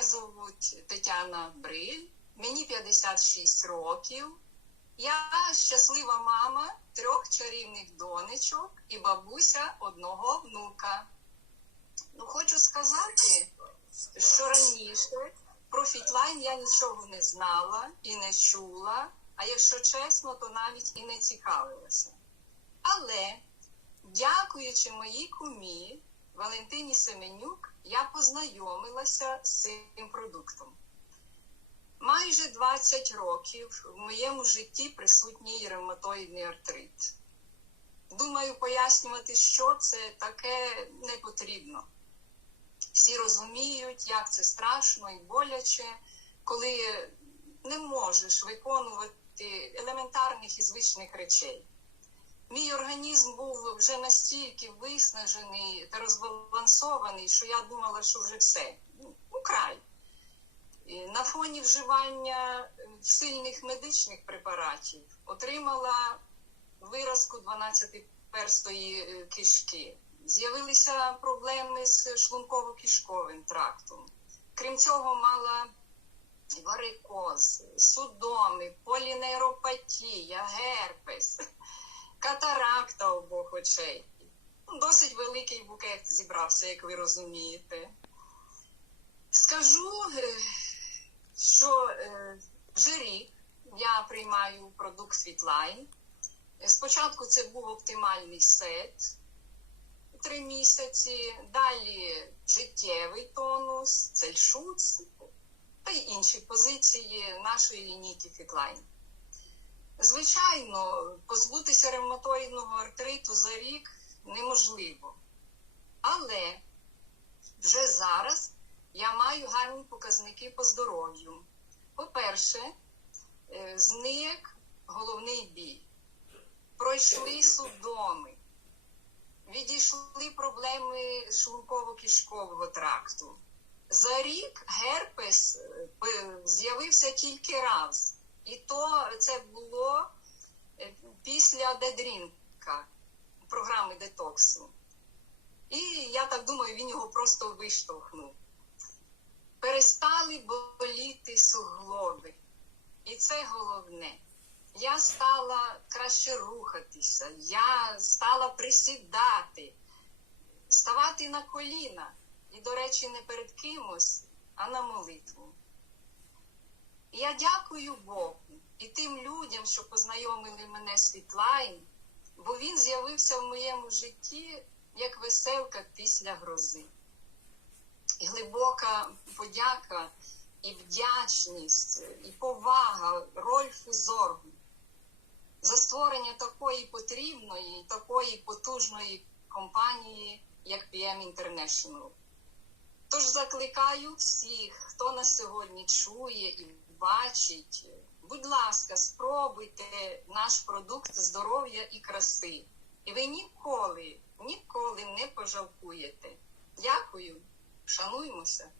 Мене звуть Тетяна Бриль, мені 56 років. Я щаслива мама трьох чарівних донечок і бабуся одного внука. Ну, хочу сказати, що раніше про фітлайн я нічого не знала і не чула, а якщо чесно, то навіть і не цікавилася. Але, дякуючи моїй кумі Валентині Семенюк, я познайомилася з цим продуктом. Майже 20 років в моєму житті присутній ревматоїдний артрит. Думаю, пояснювати, що це таке не потрібно. Всі розуміють, як це страшно і боляче, коли не можеш виконувати елементарних і звичних речей. Мій організм був вже настільки виснажений та розбалансований, що я думала, що вже все, ну, край. На фоні вживання сильних медичних препаратів отримала виразку 12-перстої кишки. З'явилися проблеми з шлунково-кишковим трактом. Крім цього, мала варикоз, судоми, полінейропатія, герпес, катаракта обох очей. Досить великий букет зібрався, як ви розумієте. Скажу, е, що вже рік я приймаю продукт Світлайн. Спочатку це був оптимальний сет три місяці, далі життєвий тонус, цельшуц та й інші позиції нашої лінійки Фітлайн. Звичайно, позбутися ревматоїдного артриту за рік неможливо. Але вже зараз я маю гарні показники по здоров'ю. По-перше, е, зник головний біль, пройшли судоми, відійшли проблеми шлунково-кишкового тракту. За рік герпес е, з'явився тільки раз, і то це було е, після дедрінка програми детоксу. І я так думаю, він його просто виштовхнув. Перестали боліти суглоби. І це головне. Я стала краще рухатися, я стала присідати, ставати на коліна. І, до речі, не перед кимось, а на молитву. Я дякую Богу і тим людям, що познайомили мене з бо він з'явився в моєму житті як веселка після грози. І глибока подяка, і вдячність, і повага Рольфу Зоргу за створення такої потрібної, такої потужної компанії, як PM International. Тож закликаю всіх, хто нас сьогодні чує і бачить, будь ласка, спробуйте наш продукт здоров'я і краси. І ви ніколи, ніколи не пожалкуєте. Дякую, шануймося.